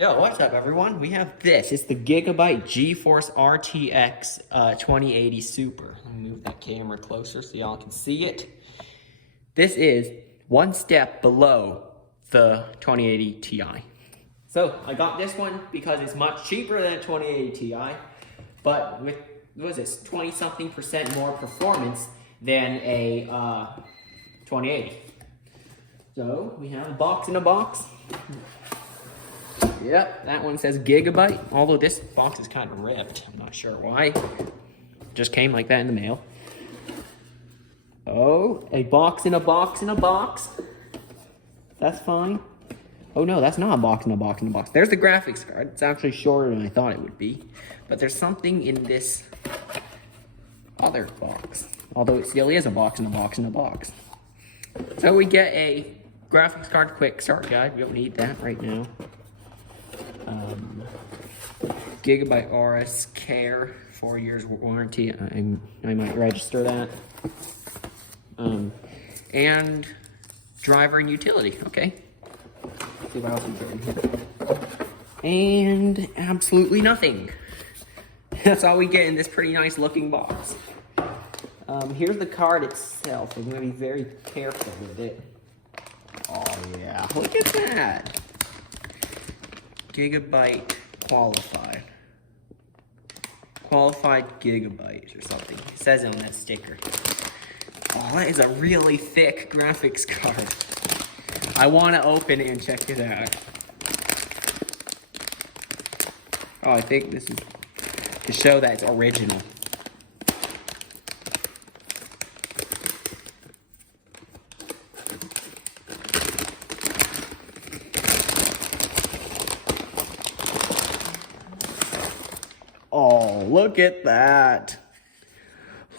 Yo, what's up everyone? We have this. It's the Gigabyte GeForce RTX 2080 Super. Let me move that camera closer so y'all can see it. This is one step below the 2080 Ti. So I got this one because it's much cheaper than a 2080 Ti, but with, what is this, 20-something% more performance than a 2080. So we have a box in a box. Yep, that one says Gigabyte, although this box is kind of ripped. I'm not sure why. Just came like that in the mail. Oh, a box in a box in a box. That's fine. Oh no, that's not a box in a box in a box. There's the graphics card. It's actually shorter than I thought it would be. But there's something in this other box. Although it still is a box in a box in a box. So we get a graphics card quick start guide. We don't need that right now. Gigabyte RS Care, 4 years warranty. I might register that. And driver and utility. Okay. Let's see what else we get in here. And absolutely nothing. That's all we get in this pretty nice looking box. Here's the card itself. I'm gonna be very careful with it. Oh yeah, look at that. Gigabyte qualified. Qualified Gigabyte or something. It says it on that sticker. Oh, that is a really thick graphics card. I want to open it and check it out. Oh, I think this is to show that it's original. Oh, look at that.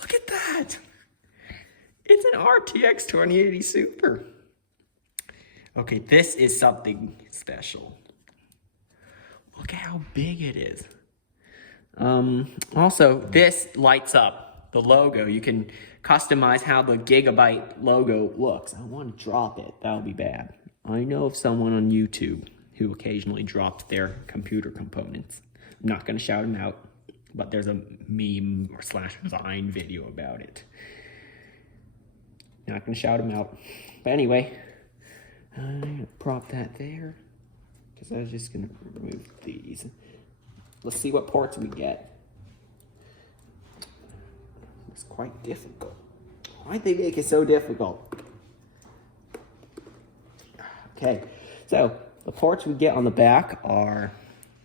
Look at that. It's an RTX 2080 Super. Okay, this is something special. Look at how big it is. Also, this lights up the logo. You can customize how the Gigabyte logo looks. I don't want to drop it. That would be bad. I know of someone on YouTube who occasionally drops their computer components. I'm not going to shout him out, but there's a meme or / Vine video about it. Not going to shout him out. But anyway, I'm going to prop that there because I was just going to remove these. Let's see what ports we get. It's quite difficult. Why'd they make it so difficult? Okay, so the ports we get on the back are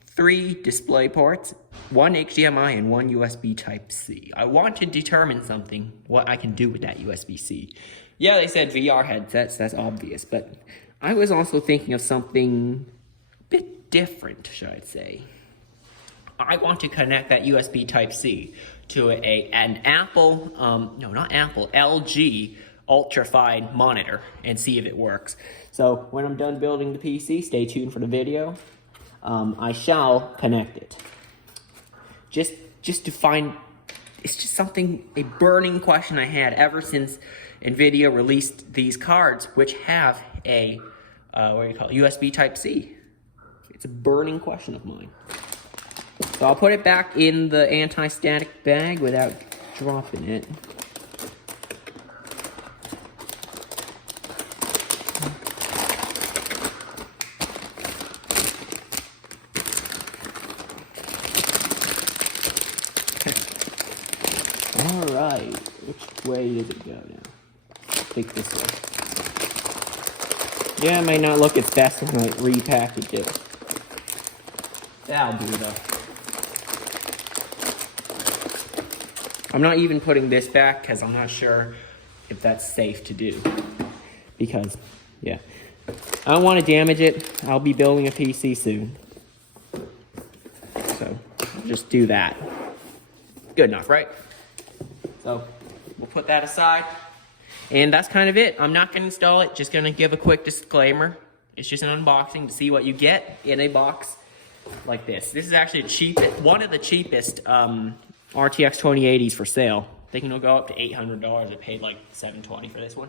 3 display ports, 1 HDMI, and 1 USB Type-C. I want to determine something, what I can do with that USB-C. Yeah, they said VR headsets, that's obvious, but I was also thinking of something a bit different, should I say. I want to connect that USB Type-C to an Apple, no, not Apple, LG ultra-fine monitor and see if it works. So when I'm done building the PC, stay tuned for the video. I shall connect it. Just to find, it's just something, a burning question I had ever since NVIDIA released these cards, which have a, what do you call it, USB Type-C. It's a burning question of mine. So I'll put it back in the anti-static bag without dropping it. Alright, which way does it go now? I think this way. Yeah, it may not look its best when I repackage it. That'll do though. I'm not even putting this back because I'm not sure if that's safe to do. Because, yeah. I don't want to damage it. I'll be building a PC soon. So, I'll just do that. Good enough, right? So, we'll put that aside. And that's kind of it. I'm not going to install it. Just going to give a quick disclaimer. It's just an unboxing to see what you get in a box like this. This is actually one of the cheapest RTX 2080s for sale. They can go up to $800. I paid like $720 for this one.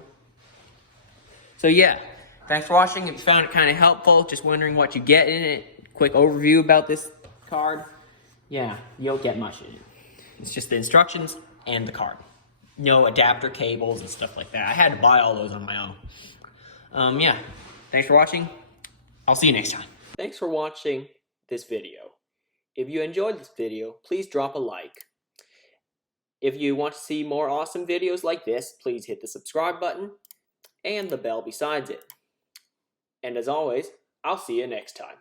So yeah, thanks for watching. If you found it kind of helpful, just wondering what you get in it, quick overview about this card, yeah, you don't get much in it. It's just the instructions and the card. No adapter cables and stuff like that. I had to buy all those on my own. Yeah, thanks for watching. I'll see you next time. Thanks for watching this video. If you enjoyed this video, please drop a like. If you want to see more awesome videos like this, please hit the subscribe button and the bell besides it. And as always, I'll see you next time.